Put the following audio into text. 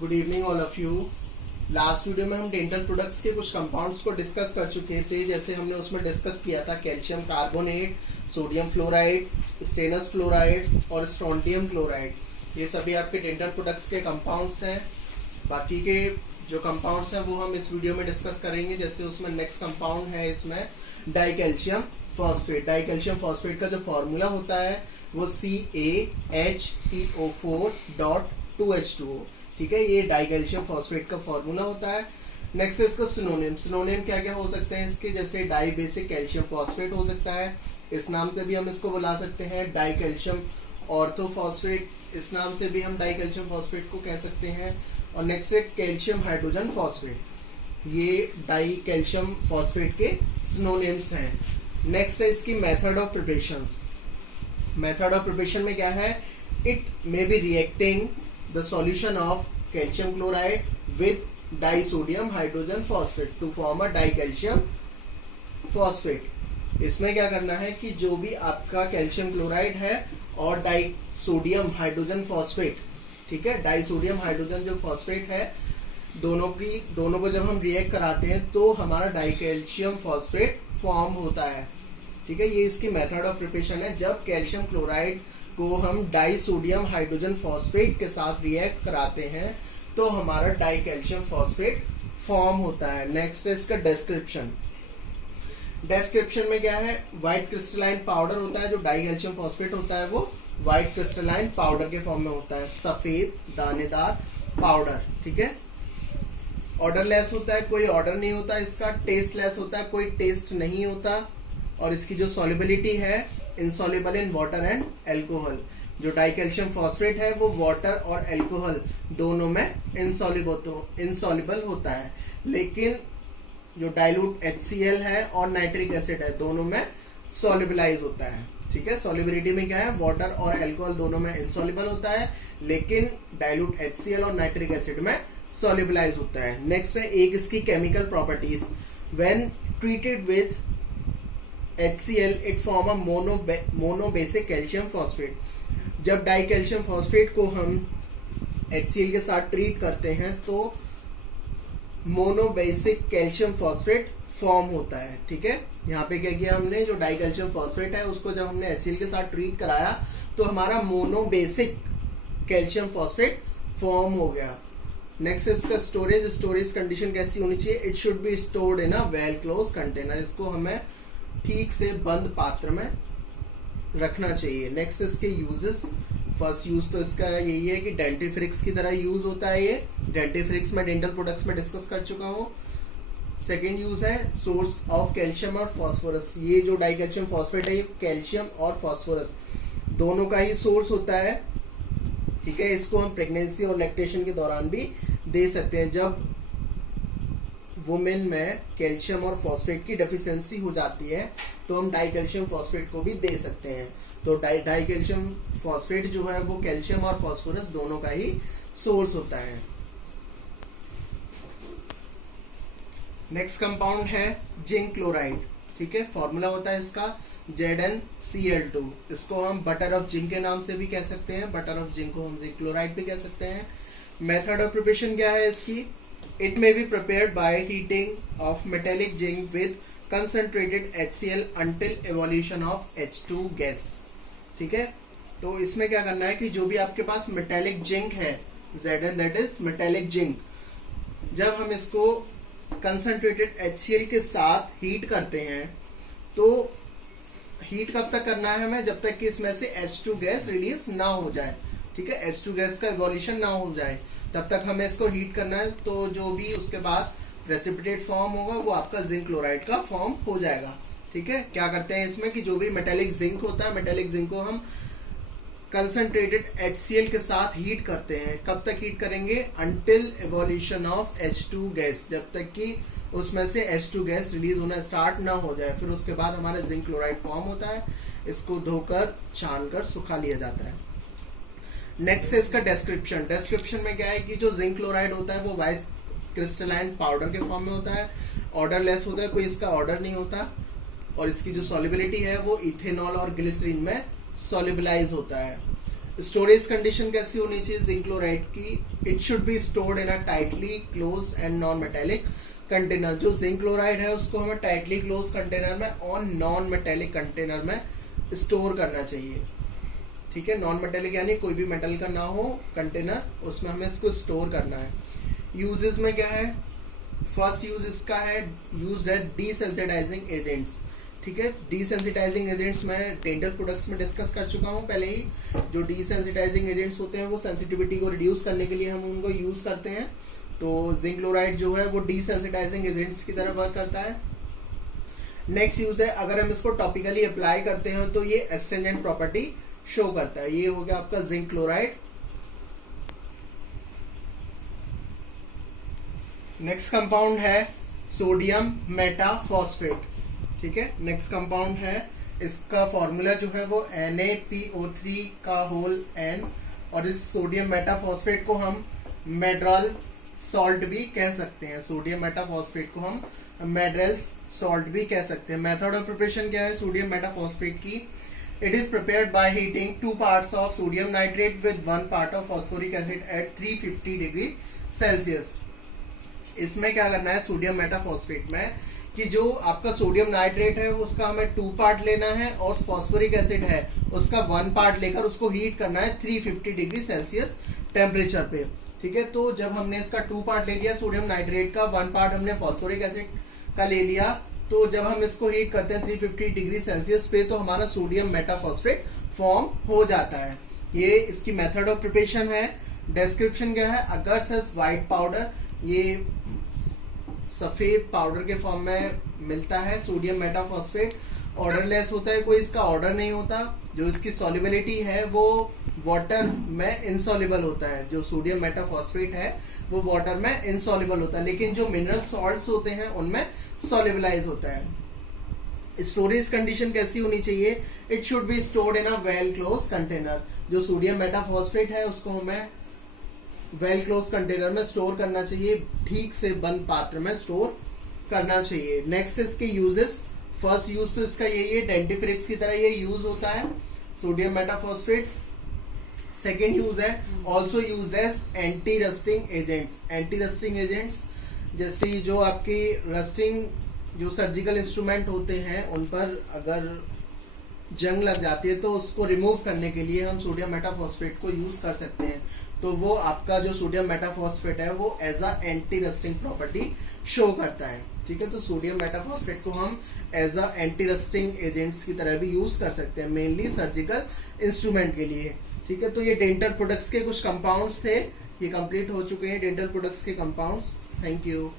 Good evening all of you. Last video में हम dental products के कुछ कंपाउंड्स को डिस्कस कर चुके थे। जैसे हमने उसमें डिस्कस किया था calcium carbonate, sodium fluoride, stannous fluoride और स्ट्रोंटियम क्लोराइड। ये सभी आपके डेंटल प्रोडक्ट्स के कंपाउंड्स हैं। बाकी के जो कंपाउंड्स हैं वो हम इस वीडियो में डिस्कस करेंगे। जैसे उसमें नेक्स्ट कंपाउंड है इसमें डाइकैल्शियम फॉस्फेट। डाइकैल्शियम फॉस्फेट का जो फॉर्मूला होता है वो CaHTO4.2H2O। ठीक है, ये डाइकैल्शियम फॉस्फेट का फॉर्मूला होता है। नेक्स्ट है इसका सिनोनिम। सिनोनिम क्या क्या हो सकते हैं इसके, जैसे डाई बेसिक कैल्शियम फॉस्फेट हो सकता है, इस नाम से भी हम इसको बुला सकते हैं। डाइकैल्शियम ऑर्थोफॉस्फेट, इस नाम से भी हम डाइकैल्शियम फॉस्फेट को कह सकते हैं। और नेक्स्ट है कैल्शियम हाइड्रोजन फॉस्फेट, ये डाइकैल्शियम फॉस्फेट के सिनोनिम्स हैं। नेक्स्ट है इसकी method of preparation. Method of preparation में क्या है, it may be reacting the solution of calcium chloride with disodium hydrogen phosphate to form a dicalcium phosphate। इसमें क्या करना है कि जो भी आपका कैल्शियम क्लोराइड है और डाइसोडियम हाइड्रोजन फॉस्फेट, ठीक है, डाइसोडियम हाइड्रोजन जो फॉस्फेट है, दोनों को जब हम रिएक्ट कराते हैं तो हमारा डाइकैल्शियम फॉस्फेट फॉर्म होता है। ठीक है, ये इसकी मेथड ऑफ प्रिपरेशन है। जब कैल्शियम क्लोराइड को हम डाइसोडियम हाइड्रोजन फॉस्फेट के साथ रिएक्ट कराते हैं तो हमारा डाइकैल्शियम फॉस्फेट फॉर्म होता है। नेक्स्ट है इसका डिस्क्रिप्शन। डिस्क्रिप्शन में क्या है, व्हाइट क्रिस्टलाइन पाउडर होता है। जो डाइकैल्शियम फॉस्फेट होता है वो व्हाइट क्रिस्टलाइन पाउडर के फॉर्म में होता है, सफेद दानेदार पाउडर। ठीक है, ऑर्डरलेस होता है, कोई ऑर्डर नहीं होता इसका। टेस्टलेस होता है, कोई टेस्ट नहीं होता। और इसकी जो सॉल्युबिलिटी है, insoluble in water and alcohol. जो डाइकैल्शियम फॉस्फेट है वो वाटर और एल्कोहल दोनों में इंसॉल्युबल होता है। लेकिन जो डाइल्यूट HCl है और नाइट्रिक एसिड है दोनों में सॉल्युबलाइज होता है। ठीक है, सॉल्युबिलिटी में क्या है, वाटर और एल्कोहल दोनों में इंसॉल्युबल होता है, लेकिन डाइल्यूट HCl और नाइट्रिक एसिड में सॉल्युबलाइज होता है। नेक्स्ट है एक इसकी chemical properties. When treated with HCl it form a monobasic calcium phosphate. जब डाइकैल्शियम फॉस्फेट को हम HCl के साथ ट्रीट करते हैं तो मोनोबेसिक कैल्शियम फॉस्फेट फॉर्म होता है। ठीक है, यहाँ पे क्या किया हमने, जो डाइकैल्शियम फॉस्फेट है उसको जब हमने HCl के साथ ट्रीट कराया तो हमारा मोनोबेसिक कैल्शियम फॉस्फेट फॉर्म हो गया। नेक्स्ट इसका स्टोरेज। स्टोरेज कंडीशन कैसी होनी चाहिए, it should be stored in a well close container. इसको हमें ठीक से बंद पात्र में रखना चाहिए। नेक्स्ट इसके यूजेस। फर्स्ट यूज तो इसका यही है कि डेंटिफ्रिक्स की तरह यूज होता है। ये डेंटिफ्रिक्स में डेंटल प्रोडक्ट्स में डिस्कस कर चुका हूँ। सेकेंड यूज है सोर्स ऑफ कैल्शियम और फॉस्फोरस। ये जो डाइकैल्शियम फॉस्फेट है ये कैल्शियम और फॉस्फोरस दोनों का ही सोर्स होता है। ठीक है, इसको हम प्रेगनेंसी और लैक्टेशन के दौरान भी दे सकते हैं। जब वुमेन में कैल्शियम और फॉस्फेट की डेफिशिएंसी हो जाती है तो हम डाइकैल्शियम फॉस्फेट को भी दे सकते हैं। तो डाइकैल्शियम फॉस्फेट जो है वो कैल्शियम और फॉस्फोरस दोनों का ही सोर्स होता है। नेक्स्ट कंपाउंड है जिंक क्लोराइड। ठीक है, फॉर्मूला होता है इसका ZnCl2। इसको हम बटर ऑफ जिंक के नाम से भी कह सकते हैं। बटर ऑफ जिंक को हम जिंक क्लोराइड भी कह सकते हैं। मेथड ऑफ प्रिपरेशन क्या है इसकी, it may be prepared by heating of metallic zinc with concentrated HCl until evolution of H2 gas। ठीक है, तो इसमें क्या करना है कि जो भी आपके पास मेटेलिक जिंक है Zn, that is metallic zinc, जब हम इसको कंसंट्रेटेड HCl के साथ हीट करते हैं तो हीट कब तक करना है हमें, जब तक कि इसमें से H2 गैस रिलीज ना हो जाए। ठीक है, H2 गैस का इवोल्यूशन ना हो जाए तब तक हमें इसको हीट करना है। तो जो भी उसके बाद प्रेसिपिटेट फॉर्म होगा वो आपका जिंक क्लोराइड का फॉर्म हो जाएगा। ठीक है, क्या करते हैं इसमें कि जो भी मेटेलिक जिंक होता है, मेटेलिक जिंक को हम कंसंट्रेटेड HCl के साथ हीट करते हैं। कब तक हीट करेंगे, until evolution of H2 gas, जब तक कि उसमें से H2 गैस रिलीज होना स्टार्ट ना हो जाए। फिर उसके बाद हमारा जिंक क्लोराइड फॉर्म होता है। इसको धोकर छानकर सुखा लिया जाता है। नेक्स्ट है इसका डिस्क्रिप्शन। डिस्क्रिप्शन में क्या है कि जो जिंक क्लोराइड होता है वो वाइट क्रिस्टलाइन पाउडर के फॉर्म में होता है, ऑर्डरलेस होता है, कोई इसका ऑर्डर नहीं होता। और इसकी जो सॉल्युबिलिटी है वो इथेनॉल और ग्लिसरीन में सॉल्युबलाइज होता है। स्टोरेज कंडीशन कैसी होनी चाहिए जिंक क्लोराइड की, it should be stored in a tightly close and non metallic container. जो जिंक क्लोराइड है उसको हमें टाइटली क्लोज कंटेनर में और नॉन मेटेलिक कंटेनर में स्टोर करना चाहिए। ठीक है, नॉन मेटेलिक यानी कोई भी मेटल का ना हो कंटेनर, उसमें हमें इसको स्टोर करना है। यूजेस में क्या है, फर्स्ट यूज इसका है, यूज्ड है डीसेंसिटाइजिंग एजेंट्स। ठीक है, डीसेंसिटाइजिंग एजेंट्स मैं डेंटल प्रोडक्ट्स में डिस्कस कर चुका हूं पहले ही। जो डीसेंसिटाइजिंग एजेंट्स होते हैं वो सेंसिटिविटी को रिड्यूस करने के लिए हम उनको यूज करते हैं। तो जिंक क्लोराइड जो है वो डीसेंसिटाइजिंग एजेंट्स की तरह वर्क करता है। नेक्स्ट यूज है, अगर हम इसको टॉपिकली अप्लाई करते हैं तो ये एस्ट्रिंजेंट प्रॉपर्टी शो करता है। ये हो गया आपका जिंक क्लोराइड। नेक्स्ट कंपाउंड है सोडियम मेटाफॉस्फेट। ठीक है, नेक्स्ट कंपाउंड है, इसका फॉर्मूला जो है वो NaPO3 का होल N, और इस सोडियम मेटाफॉस्फेट को हम मेड्रल सॉल्ट भी कह सकते हैं। सोडियम मेटाफॉस्फेट को हम मेड्रल सॉल्ट भी कह सकते हैं। मेथड ऑफ प्रिपरेशन क्या है सोडियम मेटाफॉस्फेट की, it is prepared by heating 2 parts of sodium nitrate with 1 part of phosphoric acid at 350 degree Celsius. इसमें क्या करना है सोडियम मेटाफॉस्फेट में, कि जो आपका सोडियम नाइट्रेट है उसका हमें 2 part लेना है, और फॉस्फोरिक एसिड है उसका 1 part लेकर उसको हीट करना है 350 डिग्री सेल्सियस टेम्परेचर पे। ठीक है, तो जब हमने इसका 2 part ले लिया सोडियम नाइट्रेट का, 1 part हमने फॉस्फोरिक एसिड का ले लिया, तो जब हम इसको हीट करते हैं 350 डिग्री सेल्सियस पे तो हमारा सोडियम मेटाफॉस्फेट फॉर्म हो जाता है। ये इसकी मेथड ऑफ प्रिपरेशन है। डिस्क्रिप्शन क्या है, अगर्स एज व्हाइट पाउडर, ये सफेद पाउडर के फॉर्म में मिलता है। सोडियम मेटाफॉस्फेट ऑर्डरलेस होता है, कोई इसका ऑर्डर नहीं होता। जो इसकी सॉल्युबिलिटी है वो वाटर में इनसॉल्युबल होता है। जो सोडियम मेटाफॉस्फेट है वो वाटर में इनसॉल्युबल होता है, लेकिन जो मिनरल सॉल्ट्स होते हैं उनमें सॉल्युबलाइज होता है। स्टोरेज कंडीशन कैसी होनी चाहिए, it should be stored in a well close container. जो सोडियम मेटाफॉस्फेट है उसको हमें वेल क्लोज कंटेनर में स्टोर करना चाहिए, ठीक से बंद पात्र में स्टोर करना चाहिए। नेक्स्ट इसके यूजेस, फर्स्ट यूज तो इसका यही है, डेंटिफ्रिक्स की तरह ये यूज होता है सोडियम मेटाफॉस्फेट। सेकेंड यूज है also used as anti rusting agents. Anti rusting agents जैसे जो आपकी रस्टिंग, जो सर्जिकल इंस्ट्रूमेंट होते हैं उन पर अगर जंग लग जाती है तो उसको रिमूव करने के लिए हम सोडियम मेटाफॉस्फेट को यूज कर सकते हैं। तो वो आपका जो सोडियम मेटाफॉस्फेट है वो as a anti rusting property show करता है। ठीक है, तो सोडियम मेटाफॉस्फेट को हम as a anti rusting agents की तरह भी यूज कर सकते हैं, मेनली सर्जिकल इंस्ट्रूमेंट के लिए। ठीक है, तो ये डेंटल प्रोडक्ट्स के कुछ कंपाउंड्स थे, ये कंप्लीट हो चुके हैं डेंटल प्रोडक्ट्स के कंपाउंड्स। Thank you.